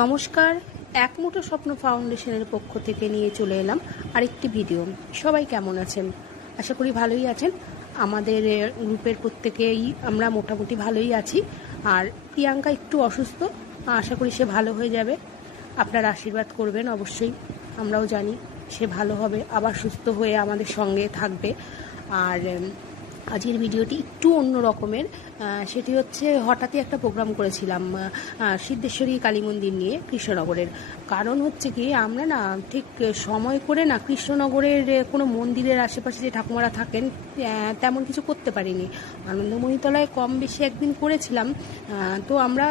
নমস্কার, এক মুঠো স্বপ্ন ফাউন্ডেশনের পক্ষ থেকে নিয়ে চলে এলাম আরেকটি ভিডিও। সবাই কেমন আছেন? আশা করি ভালোই আছেন। আমাদের গ্রুপের প্রত্যেকেই আমরা মোটামুটি ভালোই আছি। আর প্রিয়াঙ্কা একটু অসুস্থ, আশা করি সে ভালো হয়ে যাবে। আপনারা আশীর্বাদ করবেন অবশ্যই। আমরাও জানি সে ভালো হবে, আবার সুস্থ হয়ে আমাদের সঙ্গে থাকবে। আর আজকের ভিডিওটি একটু অন্য রকমের। সেটি হচ্ছে হঠাৎই একটা প্রোগ্রাম করেছিলাম সিদ্ধেশ্বরী কালী মন্দির নিয়ে কৃষ্ণনগরের। কারণ হচ্ছে কি, আমরা না ঠিক সময় করে না কৃষ্ণনগরের কোনো মন্দিরের আশেপাশে যে ঠাকুমারা থাকেন তেমন কিছু করতে পারিনি। আনন্দময়ীতলায় কম বেশি একদিন করেছিলাম। তো আমরা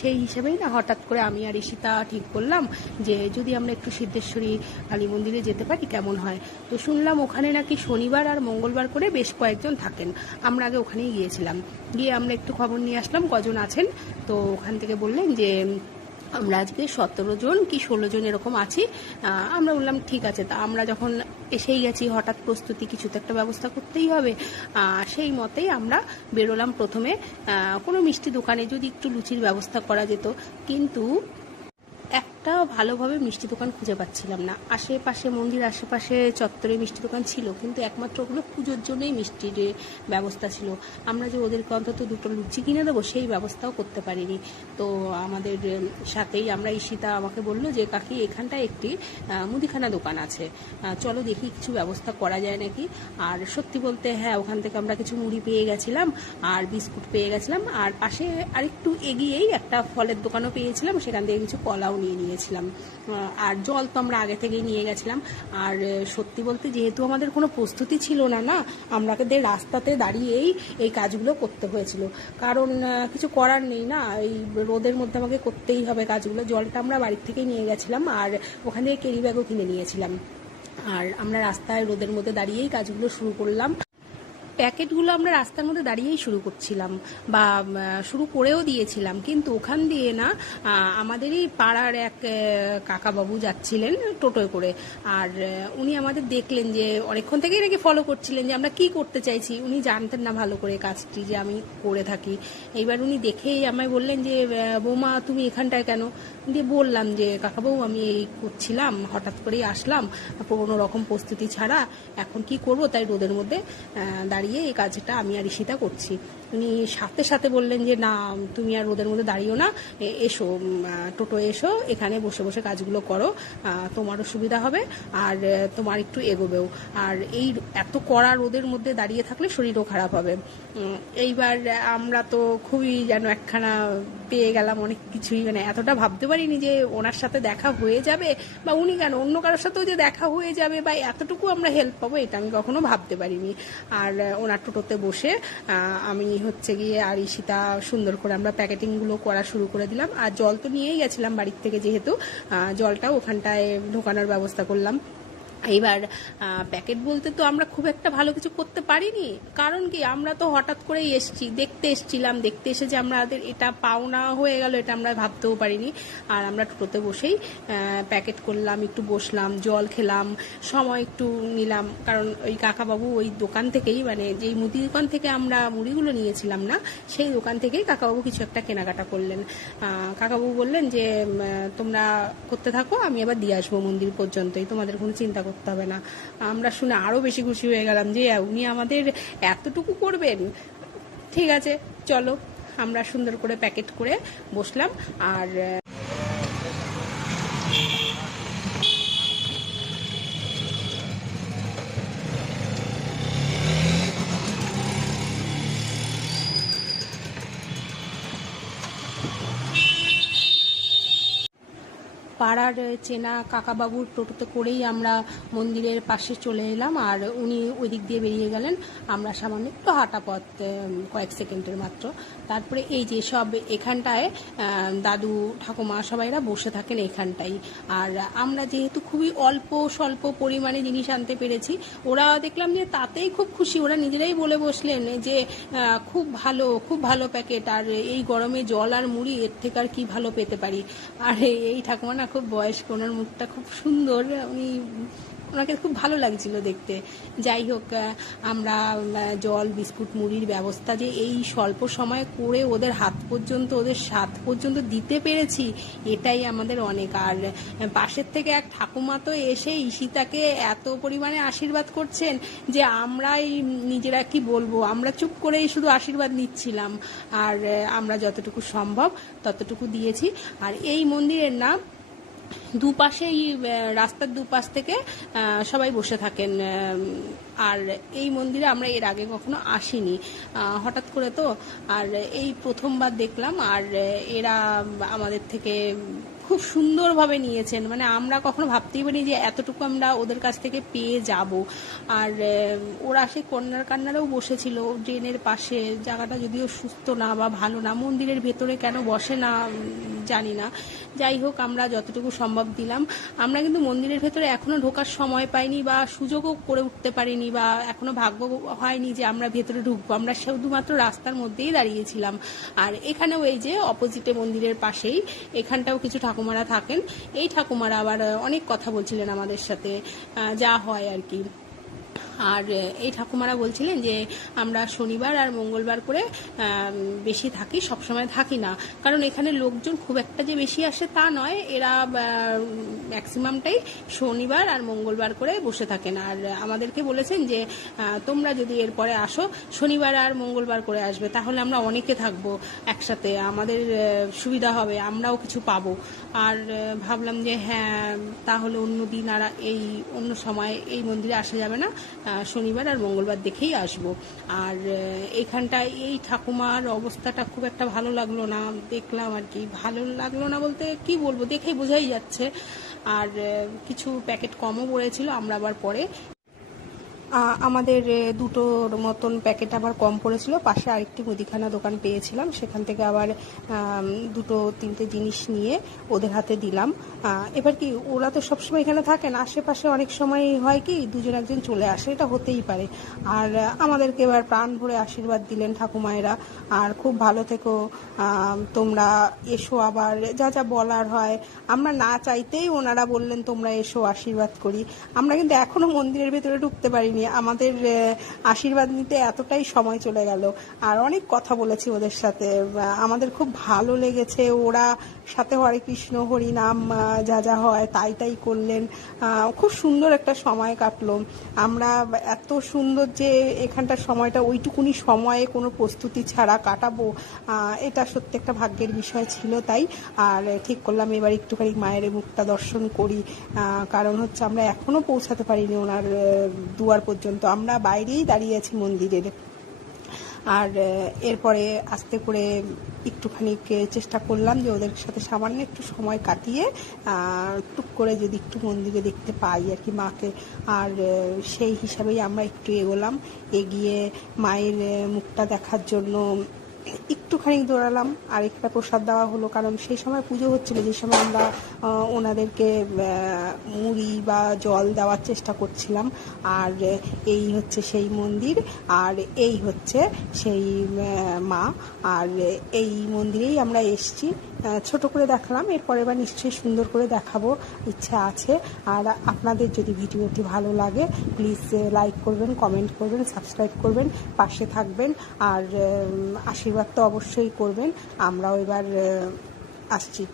সেই হিসেবেই না হঠাৎ করে আমি আর ঈশিতা ঠিক করলাম যে যদি আমরা একটু সিদ্ধেশ্বরী কালী মন্দিরে যেতে পারি কেমন হয়। তো শুনলাম ওখানে নাকি শনিবার আর মঙ্গলবার করে বেশ কয়েকজন থাকেন। আমরা আগে ওখানেই গিয়েছিলাম, গিয়ে আমরা একটু খবর নিয়ে আসলাম কজন আছেন। তো ওখান থেকে বললেন যে আমরা আজকে 17 জন কি 16 জন এরকম আছি। আমরা বললাম ঠিক আছে। তা আমরা যখন এসেই গেছি, হঠাৎ প্রস্তুতি কিছু তো একটা ব্যবস্থা করতেই হবে। সেই মতেই আমরা বেরোলাম। প্রথমে কোনো মিষ্টি দোকানে যদি একটু লুচির ব্যবস্থা করা যেত, কিন্তু একটা ভালোভাবে মিষ্টি দোকান খুঁজে পাচ্ছিলাম না। আশেপাশে মন্দির আশেপাশে চত্বরে মিষ্টি দোকান ছিল, কিন্তু একমাত্র ওগুলো পুজোর জন্যই মিষ্টির ব্যবস্থা ছিল। আমরা যে ওদেরকে অন্তত দুটো লুচি কিনে দেবো সেই ব্যবস্থাও করতে পারিনি। তো আমাদের সাথেই আমরা ঈশিতা আমাকে বললো যে কাকি এখানটায় একটি মুদিখানা দোকান আছে, চলো দেখি কিছু ব্যবস্থা করা যায় নাকি। আর সত্যি বলতে হ্যাঁ, ওখান থেকে আমরা কিছু মুড়ি পেয়ে গেছিলাম আর বিস্কুট পেয়ে গেছিলাম। আর পাশে আরেকটু এগিয়েই একটা ফলের দোকানও পেয়েছিলাম, সেখান থেকে কিছু কলাও নিয়ে নিয়েছিলাম। আর জল তো আমরা আগে থেকেই নিয়ে গেছিলাম। আর সত্যি বলতে যেহেতু আমাদের কোনো প্রস্তুতি ছিল না আমাদের রাস্তাতে দাঁড়িয়েই এই কাজগুলো করতে হয়েছিল। কারণ কিছু করার নেই না, এই রোদের মধ্যে আমাকে করতেই হবে কাজগুলো। জলটা আমরা বাড়ির থেকেই নিয়ে গেছিলাম আর ওখান থেকে ক্যারি ব্যাগও কিনে নিয়েছিলাম। আর আমরা রাস্তায় রোদের মধ্যে দাঁড়িয়েই কাজগুলো শুরু করলাম। প্যাকেটগুলো আমরা রাস্তার মধ্যে দাঁড়িয়েই শুরু করছিলাম বা শুরু করেও দিয়েছিলাম। কিন্তু ওখান দিয়ে না আমাদেরই পাড়ার এক কাকাবাবু যাচ্ছিলেন টোটোয় করে। আর উনি আমাদের দেখলেন যে অনেকক্ষণ থেকেই নাকি ফলো করছিলেন যে আমরা কি করতে চাইছি। উনি জানতেন না ভালো করে কাজটি যে আমি করে থাকি। এইবার উনি দেখেই আমায় বললেন যে বৌমা তুমি এখানটায় কেন। দিয়ে বললাম যে কাকাবাবু আমি এই করছিলাম, হঠাৎ করেই আসলাম কোনো রকম প্রস্তুতি ছাড়া, এখন কি করব, তাই রোদের মধ্যে দাঁড়িয়ে এই কাজটা আমি আর ঈশিতা করছি। উনি সাথে সাথে বললেন যে না তুমি আর রোদের মধ্যে দাঁড়িয়েও না, এসো টোটো এসো, এখানে বসে বসে কাজগুলো করো, তোমারও সুবিধা হবে আর তোমার একটু এগোবেও। আর এই এত কড়া রোদের মধ্যে দাঁড়িয়ে থাকলে শরীরও খারাপ হবে। এইবার আমরা তো খুবই যেন একখানা পেয়ে গেলাম অনেক কিছুই, মানে এতটা ভাবতে পারিনি যে ওনার সাথে দেখা হয়ে যাবে, বা উনি কেন অন্য কারোর সাথেও যে দেখা হয়ে যাবে বা এতটুকু আমরা হেল্প পাবো, এটা আমি কখনো ভাবতে পারিনি। আর ওনার টোটোতে বসে আমি হচ্ছে গিয়ে আর ঈশিতা সুন্দর করে আমরা প্যাকেটিংগুলো করা শুরু করে দিলাম। আর জল তো নিয়েই গেছিলাম বাড়ির থেকে, যেহেতু জলটাও ওখানটায় ঢোকানোর ব্যবস্থা করলাম। এইবার প্যাকেট বলতে তো আমরা খুব একটা ভালো কিছু করতে পারিনি, কারণ কি আমরা তো হঠাৎ করেই দেখতে এসেছিলাম, দেখতে এসে যে আমাদের এটা পাওনা হয়ে গেল এটা আমরা ভাবতেও পারিনি। আর আমরা টোটোতে বসেই প্যাকেট করলাম, একটু বসলাম, জল খেলাম, সময় একটু নিলাম। কারণ ওই কাকাবাবু ওই দোকান থেকেই, মানে যেই মুদি দোকান থেকে আমরা মুড়িগুলো নিয়েছিলাম না, সেই দোকান থেকেই কাকাবাবু কিছু একটা কেনাকাটা করলেন। কাকাবাবু বললেন যে তোমরা করতে থাকো, আমি আবার দিয়ে আসবো মন্দির পর্যন্তই, তোমাদের কোনো চিন্তা করতে হবে না। আমরা শুনে আরো বেশি খুশি হয়ে গেলাম যে উনি আমাদের এতটুকু করবেন। ঠিক আছে চলো, আমরা সুন্দর করে প্যাকেট করে বসলাম। আর পাড়ার চেনা কাকাবাবুর টোটোতে করেই আমরা মন্দিরের পাশে চলে এলাম। আর উনি ওই দিক দিয়ে বেরিয়ে গেলেন, আমরা সামান্য একটু হাঁটা পথ, কয়েক সেকেন্ডের মাত্র। তারপরে এই যে সব এখানটায় দাদু ঠাকুমা সবাইরা বসে থাকেন এখানটাই। আর আমরা যেহেতু খুবই অল্প স্বল্প পরিমাণে জিনিস আনতে পেরেছি, ওরা দেখলাম যে তাতেই খুব খুশি। ওরা নিজেরাই বলে বসলেন যে খুব ভালো প্যাকেট, আর এই গরমে জল আর মুড়ি, এর থেকে আর কি ভালো পেতে পারি। আর এই ঠাকুমা না খুব বয়স্ক, ওনার মুখটা খুব সুন্দর, উনি ওনাকে খুব ভালো লাগছিল দেখতে। যাই হোক, আমরা জল বিস্কুট মুড়ির ব্যবস্থা যে এই স্বল্প সময়ে করে ওদের হাত পর্যন্ত, ওদের স্বাদ পর্যন্ত দিতে পেরেছি, এটাই আমাদের অনেক। আর পাশের থেকে এক ঠাকুমা তো এসে ঈশিতাকে এত পরিমাণে আশীর্বাদ করছেন যে আমরাই নিজেরা কি বলবো, আমরা চুপ করেই শুধু আশীর্বাদ নিচ্ছিলাম। আর আমরা যতটুকু সম্ভব ততটুকু দিয়েছি। আর এই মন্দিরের নাম দুপাশেই, রাস্তার দুপাশ থেকে সবাই বসে থাকেন। আর এই মন্দিরে আমরা এর আগে কখনো আসিনি, হঠাৎ করে তো, আর এই প্রথমবার দেখলাম। আর এরা আমাদের থেকে খুব সুন্দরভাবে নিয়েছেন, মানে আমরা কখনো ভাবতেই পারিনি যে এতটুকু আমরা ওদের কাছ থেকে পেয়ে যাব। আর ওরা সেই কন্যার কান্নারেও বসেছিল ড্রেনের পাশে। জায়গাটা যদিও সুস্থ না বা ভালো না, মন্দিরের ভেতরে কেন বসে না জানি না। যাই হোক, আমরা যতটুকু সম্ভব দিলাম। আমরা কিন্তু মন্দিরের ভেতরে এখনো ঢোকার সময় পাইনি বা সুযোগও করে উঠতে পারিনি, বা এখনো ভাগ্য হয়নি যে আমরা ভেতরে ঢুকবো। আমরা শুধুমাত্র রাস্তার মধ্যেই দাঁড়িয়েছিলাম। আর এখানেও এই যে অপোজিটে মন্দিরের পাশেই এখানটাও কিছু ঠাকুমারা থাকেন। এই ঠাকুমারা আবার অনেক কথা বলছিলেন আমাদের সাথে, যা হয় আর কি। আর এই ঠাকুমারা বলছিলেন যে আমরা শনিবার আর মঙ্গলবার করে বেশি থাকি, সবসময় থাকি না, কারণ এখানে লোকজন খুব একটা যে বেশি আসে তা নয়, এরা ম্যাক্সিমামটাই শনিবার আর মঙ্গলবার করে বসে থাকেন। আর আমাদেরকে বলেছেন যে তোমরা যদি এরপরে আসো শনিবার আর মঙ্গলবার করে আসবে, তাহলে আমরা অনেকে থাকবো একসাথে, আমাদের সুবিধা হবে, আমরাও কিছু পাবো। আর ভাবলাম যে হ্যাঁ, তাহলে অন্য দিন আর এই অন্য সময় এই মন্দিরে আসা যাবে না, শনিবার আর মঙ্গলবার দেখেই আসবো। আর এইখানটায় এই ঠাকুমার অবস্থাটা খুব একটা ভালো লাগলো না, দেখলাম আর কি। ভালো লাগলো না বলতে কি বলবো, দেখেই বোঝাই যাচ্ছে। আর কিছু প্যাকেট কমও পড়েছিল, আমরা আবার পরে আমাদের দুটোর মতন প্যাকেট আবার কম পড়েছিল। পাশে আরেকটি মুদিখানা দোকান পেয়েছিলাম, সেখান থেকে আবার দুটো তিনটে জিনিস নিয়ে ওদের হাতে দিলাম। এবার কি, ওরা তো সবসময় এখানে থাকেন, আশেপাশে অনেক সময় হয় কি দুজন একজন চলে আসে, এটা হতেই পারে। আর আমাদেরকে এবার প্রাণ ভরে আশীর্বাদ দিলেন ঠাকুমায়েরা। আর খুব ভালো থেকো, তোমরা এসো, আবার যা যা বলার হয়। আমরা না চাইতেই ওনারা বললেন তোমরা এসো, আশীর্বাদ করি। আমরা কিন্তু এখনো মন্দিরের ভেতরে ঢুকতে পারিনি, আমাদের আশীর্বাদ নিতে এতটাই সময় চলে গেল। আর অনেক কথা বলেছি ওদের সাথে, আমাদের খুব ভালো লেগেছে। ওরা সাথে হরে কৃষ্ণ হরি নাম যা যা হয় তাই তাই করলেন, খুব সুন্দর একটা সময় কাটলো। আমরা এত সুন্দর যে এখানটার সময়টা ওইটুকুনি সময়ে কোনো প্রস্তুতি ছাড়া কাটাবো, এটা সত্যি একটা ভাগ্যের বিষয় ছিল। তাই আর ঠিক করলাম এবার একটুখানি মায়ের মুখটা দর্শন করি, কারণ হচ্ছে আমরা এখনো পৌঁছাতে পারিনি ওনার দুয়ার পর্যন্ত, আমরা বাইরেই দাঁড়িয়ে আছি মন্দিরের। আর এরপরে আস্তে করে একটুখানি চেষ্টা করলাম যে ওদের সাথে সামান্য একটু সময় কাটিয়ে টুক করে যদি একটু মন্দিরে দেখতে পাই আর কি মাকে। আর সেই হিসাবেই আমরা একটু এগোলাম, এগিয়ে মায়ের মুখটা দেখার জন্য একটুখানি দৌড়ালাম। আরেকটা প্রসাদ দেওয়া হলো, কারণ সেই সময় পুজো হচ্ছিল, যে সময় আমরা ওনাদেরকে মুড়ি বা জল দেওয়ার চেষ্টা করছিলাম। আর এই হচ্ছে সেই মন্দির, আর এই হচ্ছে সেই মা। আর এই মন্দিরেই আমরা এসছি, ছোট করে দেখালাম, এরপরে এবার নিশ্চয়ই সুন্দর করে দেখাবো, ইচ্ছা আছে। আর আপনাদের যদি ভিডিওটি ভালো লাগে প্লিজ লাইক করবেন, কমেন্ট করবেন, সাবস্ক্রাইব করবেন, পাশে থাকবেন। আর আশীর্বাদ তো অবশ্যই করবেন। আমরাও এবার আসছি।